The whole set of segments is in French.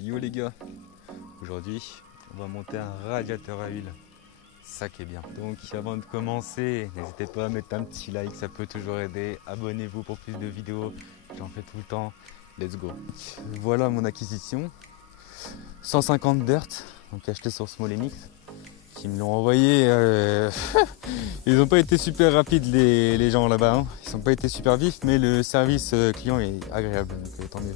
Yo les gars, aujourd'hui on va monter un radiateur à huile, ça qui est bien. Donc avant de commencer, n'hésitez pas à mettre un petit like, ça peut toujours aider. Abonnez-vous pour plus de vidéos, j'en fais tout le temps, let's go. Voilà mon acquisition, 150 dirt, donc acheté sur Smolenix, qui me l'ont envoyé. Ils n'ont pas été super rapides les gens là-bas, hein. Ils n'ont pas été super vifs, mais le service client est agréable, donc tant mieux.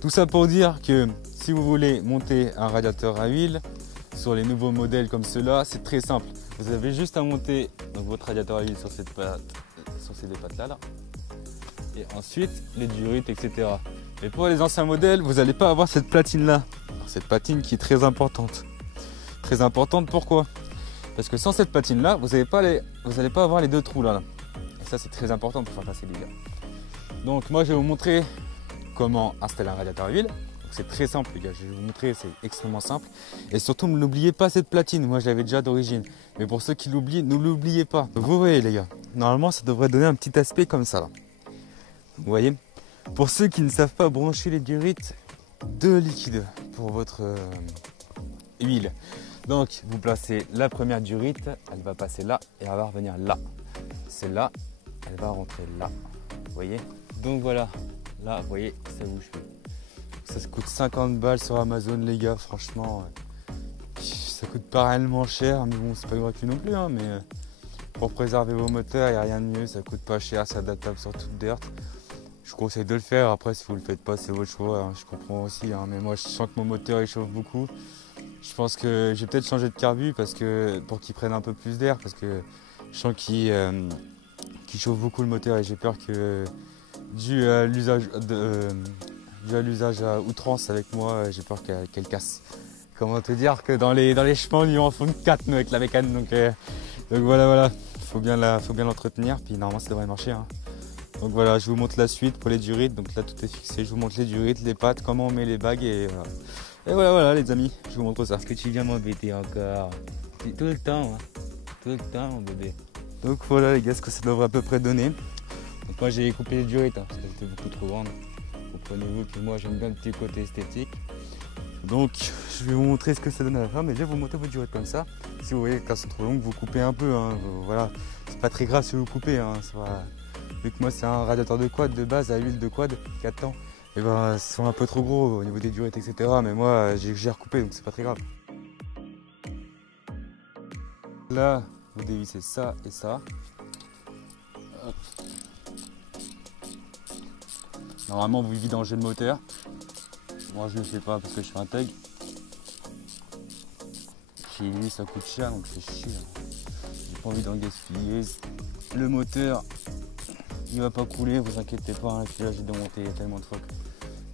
Tout ça pour dire que si vous voulez monter un radiateur à huile sur les nouveaux modèles comme ceux-là, c'est très simple. Vous avez juste à monter donc, votre radiateur à huile sur ces deux pattes-là. Là. Et ensuite les durites, etc. Mais pour les anciens modèles, vous n'allez pas avoir cette platine-là. Cette platine qui est très importante. Très importante, pourquoi? Parce que sans cette platine-là, vous n'allez pas avoir les deux trous là. Et ça, c'est très important pour faire passer les gars. Donc moi, je vais vous montrer comment installer un radiateur à huile. C'est très simple les gars, je vais vous montrer, c'est extrêmement simple. Et surtout n'oubliez pas cette platine, moi je l'avais déjà d'origine. Mais pour ceux qui l'oublient, ne l'oubliez pas. Vous voyez les gars, normalement ça devrait donner un petit aspect comme ça là. Vous voyez? Pour ceux qui ne savent pas brancher les durites, deux liquides pour votre huile. Donc vous placez la première durite, elle va passer là et elle va revenir là. Celle-là, elle va rentrer là. Vous voyez? Donc voilà. Là, vous voyez, ça bouge plus. Ça coûte 50 balles sur Amazon, les gars. Franchement, ça coûte pas réellement cher. Mais bon, c'est pas gratuit non plus. Hein, mais pour préserver vos moteurs, il n'y a rien de mieux. Ça coûte pas cher, c'est adaptable sur toute dirt. Je vous conseille de le faire. Après, si vous le faites pas, c'est votre choix. Hein, je comprends aussi. Hein, mais moi, je sens que mon moteur il chauffe beaucoup. Je pense que j'ai peut-être changé de carbu pour qu'il prenne un peu plus d'air. Parce que je sens qu'il chauffe beaucoup le moteur et j'ai peur que. Dû à l'usage à outrance avec moi, j'ai peur qu'elle casse. Comment te dire que dans les chemins, ils en font 4 avec la mécane. Donc voilà, faut bien l'entretenir. Puis normalement, ça devrait marcher. Hein. Donc voilà, je vous montre la suite pour les durites. Donc là, tout est fixé. Je vous montre les durites, les pattes, comment on met les bagues. Et voilà les amis, je vous montre ça. Est-ce que tu viens m'embêter encore? Tout le temps, mon bébé. Donc voilà les gars, ce que ça devrait à peu près donner. Donc moi j'ai coupé les durites parce qu'elles étaient beaucoup trop grandes. Comprenez-vous que moi j'aime bien le petit côté esthétique. Donc je vais vous montrer ce que ça donne à la fin. Mais déjà vous montez vos durites comme ça. Si vous voyez que elles sont trop longues, vous coupez un peu. Hein. Voilà, c'est pas très grave si vous coupez. Hein. Vu que moi c'est un radiateur de quad de base à huile de quad 4 temps. Et ben ils sont un peu trop gros au niveau des durites, etc. Mais moi j'ai recoupé donc c'est pas très grave. Là vous dévissez ça et ça. Hop. Normalement, vous vidangez le moteur. Moi, je ne le fais pas parce que je suis intègre. Chez lui, ça coûte cher, donc c'est chier. J'ai pas envie d'en gaspiller. Le moteur, il va pas couler, vous inquiétez pas. Hein, là, j'ai démonté il y a tellement de fois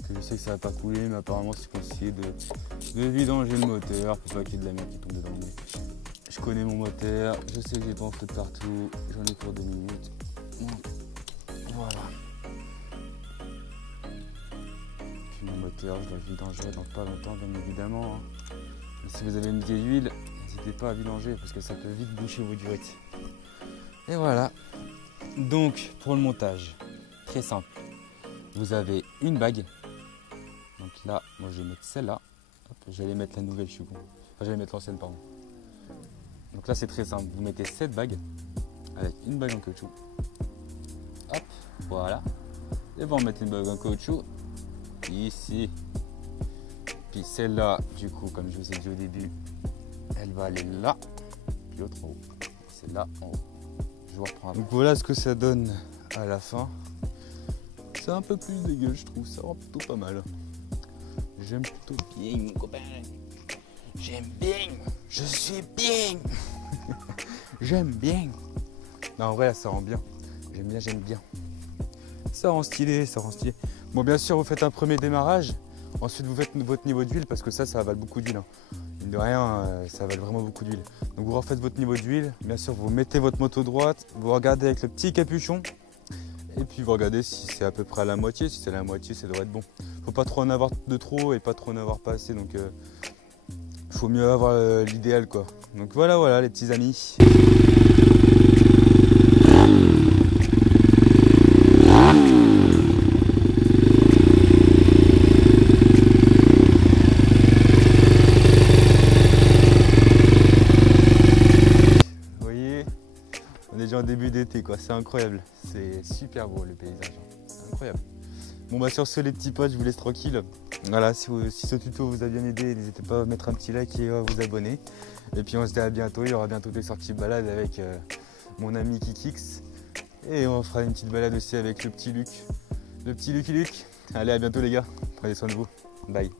que je sais que ça va pas couler, mais apparemment, c'est conseillé de vidanger le moteur pour pas qu'il y ait de la merde qui tombe dedans. Mais je connais mon moteur, je sais que j'ai pas en feu de partout. J'en ai pour 2 minutes. Voilà. Mon moteur, je dois le vidanger dans pas longtemps, bien évidemment. Hein. Et si vous avez une vieille huile, n'hésitez pas à vidanger parce que ça peut vite boucher vos durites. Et voilà. Donc, pour le montage, très simple. Vous avez une bague. Donc là, moi je vais mettre celle-là. J'allais mettre la nouvelle, je suis con. Enfin, j'allais mettre l'ancienne, pardon. Donc là, c'est très simple. Vous mettez cette bague avec une bague en caoutchouc. Hop, voilà. Et vous remettez une bague en caoutchouc. Ici, puis celle-là, du coup, comme je vous ai dit au début, elle va aller là, puis l'autre en haut, celle-là en haut. Je vous reprends. Donc voilà ce que ça donne à la fin. C'est un peu plus dégueu, je trouve, ça rend plutôt pas mal. J'aime plutôt bien, mon copain. J'aime bien, je suis bien. J'aime bien. Non, en vrai, ça rend bien. J'aime bien. Ça rend stylé, ça rend stylé. Bon, bien sûr, vous faites un premier démarrage, ensuite vous faites votre niveau d'huile parce que ça avale beaucoup d'huile. Hein. Mine de rien, ça avale vraiment beaucoup d'huile. Donc vous refaites votre niveau d'huile, bien sûr, vous mettez votre moto droite, vous regardez avec le petit capuchon et puis vous regardez si c'est à peu près à la moitié. Si c'est à la moitié, ça devrait être bon. Faut pas trop en avoir de trop et pas trop en avoir pas assez, donc faut mieux avoir l'idéal quoi. Donc voilà les petits amis. début d'été quoi, c'est incroyable. C'est super beau le paysage, c'est incroyable. Bon bah sur ce les petits potes, je vous laisse tranquille. Voilà, si ce tuto vous a bien aidé, n'hésitez pas à mettre un petit like et à vous abonner. Et puis on se dit à bientôt, il y aura bientôt des sorties de balade avec mon ami Kikix. Et on fera une petite balade aussi avec le petit Luc. Le petit Lucky Luke. Allez, à bientôt les gars, prenez soin de vous. Bye.